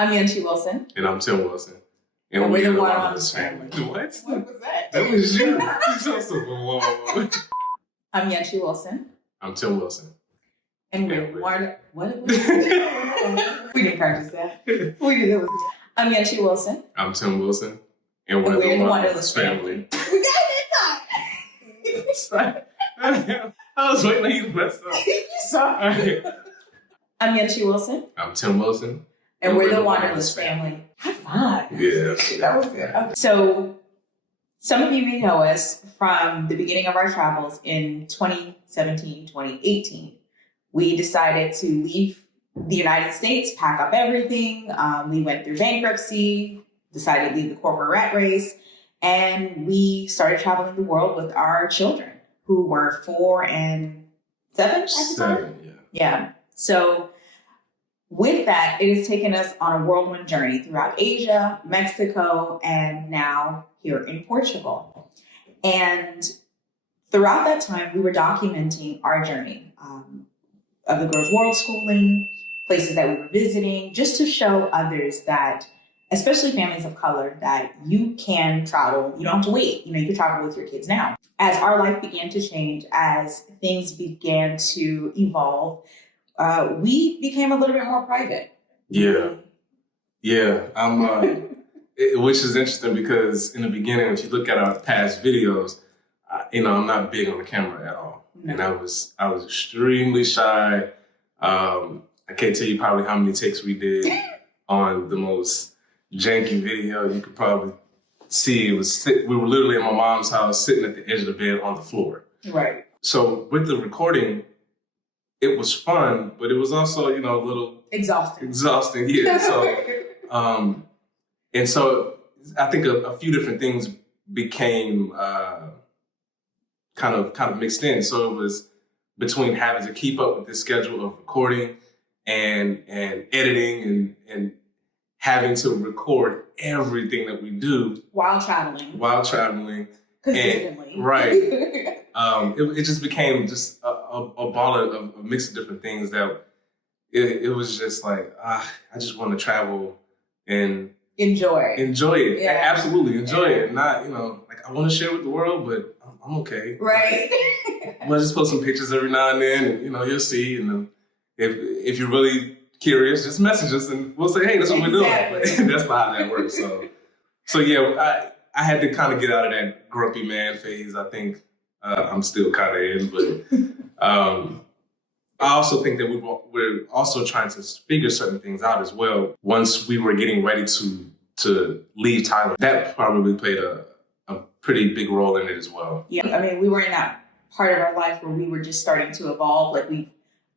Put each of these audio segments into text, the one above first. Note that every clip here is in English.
I'm Yanchi Wilson. And I'm Tim Wilson. And we're the Wanderlust Family. What? What was that? That was you. Whoa. I'm Yanchi Wilson. I'm Tim Wilson. And we're What? We didn't practice that. We did that. I'm Yanchi Wilson. I'm Tim Wilson. And we're the Wanderlust Family. We got that time. I was waiting for you to mess up. You sorry. I'm Yanchi Wilson. I'm Tim Wilson. And we're the Wanderlust Family. High five. Yeah. That was good. Okay. So, some of you may know us from the beginning of our travels in 2017, 2018. We decided to leave the United States, pack up everything. We went through bankruptcy, decided to leave the corporate rat race, and we started traveling the world with our children, who were 4 and 7 at the time. Yeah. So, with that, it has taken us on a whirlwind journey throughout Asia, Mexico, and now here in Portugal. And throughout that time, we were documenting our journey of the girls' world schooling, places that we were visiting, just to show others that, especially families of color, that you can travel. You don't have to wait. You can travel with your kids now. As our life began to change, as things began to evolve, we became a little bit more private. Yeah. Which is interesting because in the beginning, if you look at our past videos, I'm not big on the camera at all, and I was extremely shy. I can't tell you probably how many takes we did on the most janky video you could probably see. We were literally at my mom's house, sitting at the edge of the bed on the floor. Right. So with the recording, it was fun, but it was also, a little exhausting. Yeah. So, and so I think a few different things became kind of mixed in. So it was between having to keep up with this schedule of recording and editing and having to record everything that we do while traveling consistently. And, right. It just became just a ball of a mix of different things that it was just like, I just want to travel and enjoy it. Yeah. Absolutely enjoy it. Not, I want to share with the world, but I'm okay. Right. I'll just post some pictures every now and then, and, you'll see. And then if you're really curious, just message us and we'll say, hey, that's what we're doing. That's not how that works. So yeah, I had to kind of get out of that grumpy man phase. I think I'm still kind of in, but I also think that we're also trying to figure certain things out as well. Once we were getting ready to leave Thailand, that probably played a pretty big role in it as well. Yeah, we were in that part of our life where we were just starting to evolve. Like we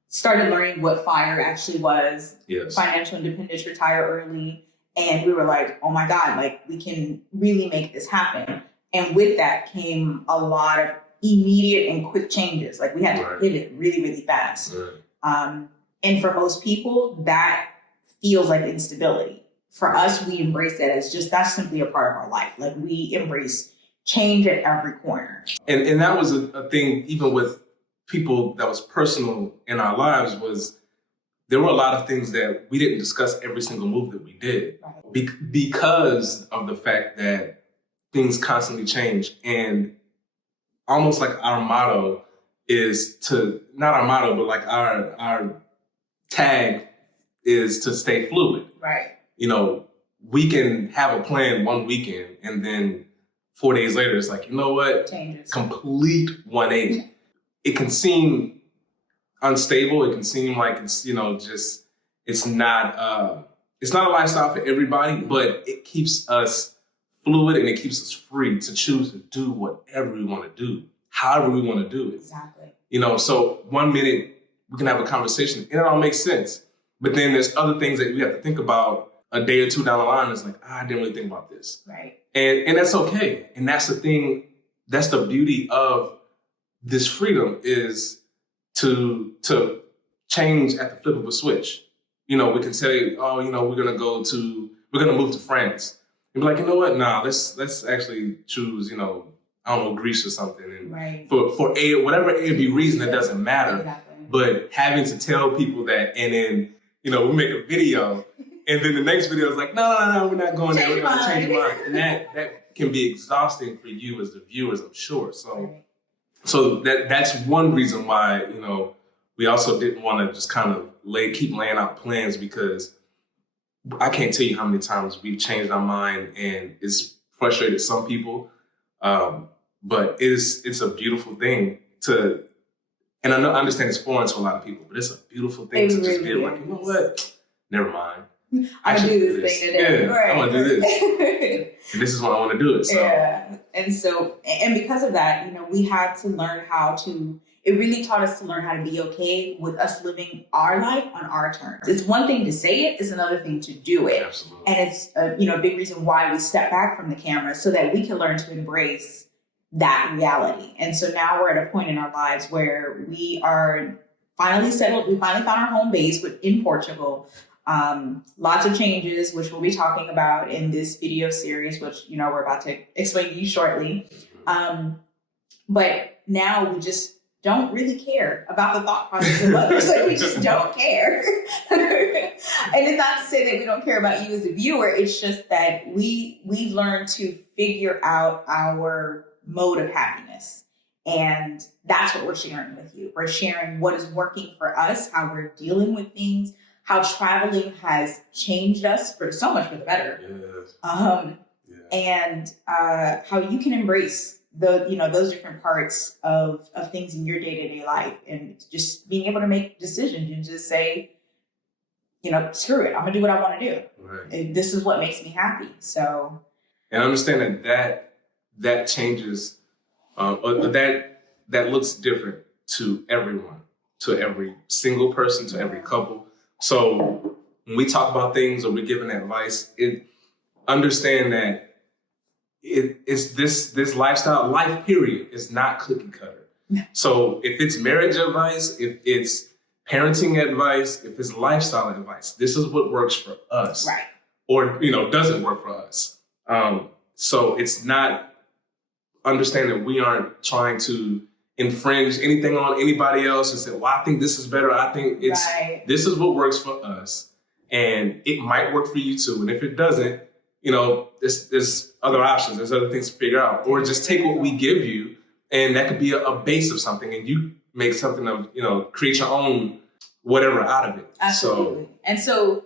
started learning what FIRE actually was. Yes. Financial independence, retire early. And we were like, oh my God, we can really make this happen. And with that came a lot of immediate and quick changes. Like we had to pivot really, really fast. Right. And for most people, that feels like instability. For us, we embrace that as that's simply a part of our life. Like we embrace change at every corner. And that was a thing, even with people that was personal in our lives, was there were a lot of things that we didn't discuss every single move that we did because of the fact that things constantly change. And almost like our motto is not our motto, but like our tag is to stay fluid. Right. We can have a plan one weekend and then 4 days later, it's like, you know what? Changes. Complete 180. It can seem unstable. It can seem like it's, it's not a lifestyle for everybody, but it keeps us fluid and it keeps us free to choose to do whatever we want to do, however we want to do it. Exactly. So 1 minute we can have a conversation and it all makes sense. But then there's other things that we have to think about a day or two down the line. It's like, I didn't really think about this. Right. And that's okay. And that's the thing, that's the beauty of this freedom, is to change at the flip of a switch. We can say, we're going to move to France. And be like, you know what? Nah, let's actually choose, Greece or something. And for whatever A or B reason, it doesn't matter. Exactly. But having to tell people that, and then, we make a video And then the next video is like, no, we're not going there. We're going to change your mind. And that can be exhausting for you as the viewers, I'm sure. So that's one reason why, we also didn't want to just kind of keep laying out plans, because I can't tell you how many times we've changed our mind and it's frustrated some people. But it's a beautiful thing and I understand it's foreign to a lot of people, but it's a beautiful thing to just be like, you know what? Never mind. I should do this thing today. Yeah, right. I want to do this. And this is what I want to do it. So. Yeah. And because of that, we had to learn it really taught us to learn how to be okay with us living our life on our terms. It's one thing to say it, it's another thing to do it. Absolutely. And it's a big reason why we step back from the camera, so that we can learn to embrace that reality. And so now we're at a point in our lives where we are finally settled. We finally found our home base in Portugal. Lots of changes, which we'll be talking about in this video series, which, we're about to explain to you shortly. But now we just don't really care about the thought process of others. Like, we just don't care. And it's not to say that we don't care about you as a viewer. It's just that we've learned to figure out our mode of happiness. And that's what we're sharing with you. We're sharing what is working for us, how we're dealing with things, how traveling has changed us for so much for the better. Yes. And how you can embrace those different parts of things in your day-to-day life, and just being able to make decisions and just say, screw it, I'm gonna do what I want to do. Right. This is what makes me happy. So, and understand that changes, that looks different to everyone, to every single person, to every couple. So when we talk about things or we're giving advice, understand that it's this lifestyle, life period is not cookie cutter. So if it's marriage advice, if it's parenting advice, if it's lifestyle advice, this is what works for us. Right. Or, doesn't work for us. So it's not, understand that we aren't trying to infringe anything on anybody else and say, well, I think this is better. I think this is what works for us. And it might work for you too. And if it doesn't, there's other options. There's other things to figure out. Or just take what we give you, and that could be a base of something, and you make something of, create your own whatever out of it. Absolutely. And so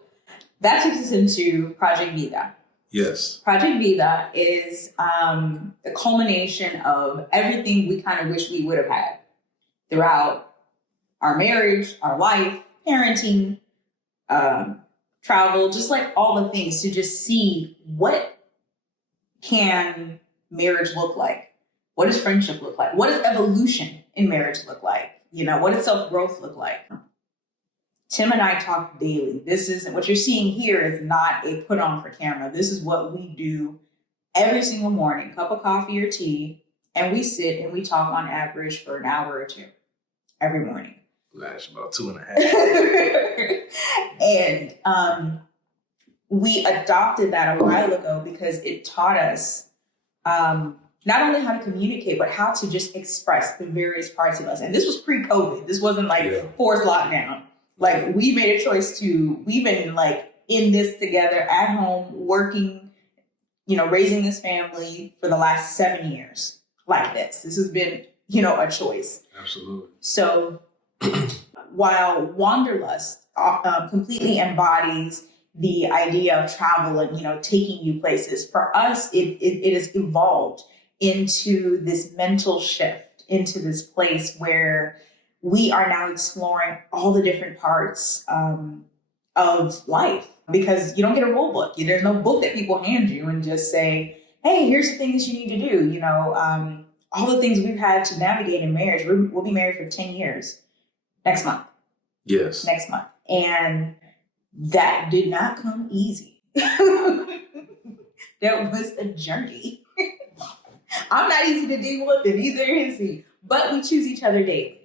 that takes us into Project Vida. Yes. Project Vida is the culmination of everything we kind of wish we would have had throughout our marriage, our life, parenting, travel, just like all the things, to just see what can marriage look like? What does friendship look like? What does evolution in marriage look like? What does self-growth look like? Tim and I talk daily. This isn't what you're seeing here is not a put on for camera. This is what we do every single morning, cup of coffee or tea, and we sit and we talk on average for an hour or two every morning. Last about 2.5. And we adopted that a while ago because it taught us not only how to communicate, but how to just express the various parts of us. And this was pre-COVID. This wasn't forced lockdown. Like, we made a choice we've been in this together at home, working, raising this family for the last 7 years like this. This has been, a choice. Absolutely. So while Wanderlust completely embodies the idea of travel and, taking you places, for us, it has evolved into this mental shift, into this place where we are now exploring all the different parts of life, because you don't get a rule book. There's no book that people hand you and just say, hey, here's the things you need to do. All the things we've had to navigate in marriage. We'll be married for 10 years next month. Yes. Next month. And that did not come easy. That was a journey. I'm not easy to deal with, and neither is he. But we choose each other daily.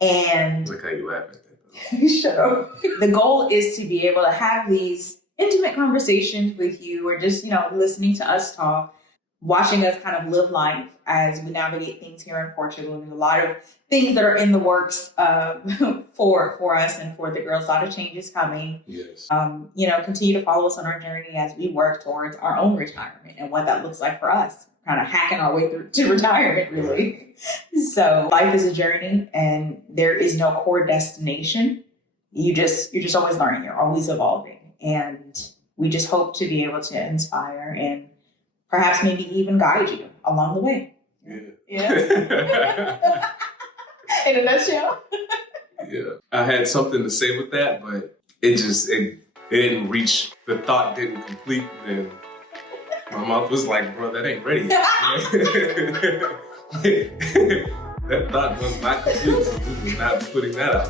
And look how you laugh at that, though. Shut up. The goal is to be able to have these intimate conversations with you, or just, listening to us talk, watching us kind of live life as we navigate things here in Portugal. There's a lot of things that are in the works for us and for the girls. A lot of changes coming. Yes. Continue to follow us on our journey as we work towards our own retirement and what that looks like for us. Kind of hacking our way through to retirement, really. So life is a journey, and there is no core destination. You're just always learning. You're always evolving, and we just hope to be able to inspire and perhaps maybe even guide you along the way. Yeah. In a nutshell. Yeah. I had something to say with that, but it didn't reach. The thought didn't complete, and my mouth was like, bro, that ain't ready yet. That thought was not complete. So we were not putting that out.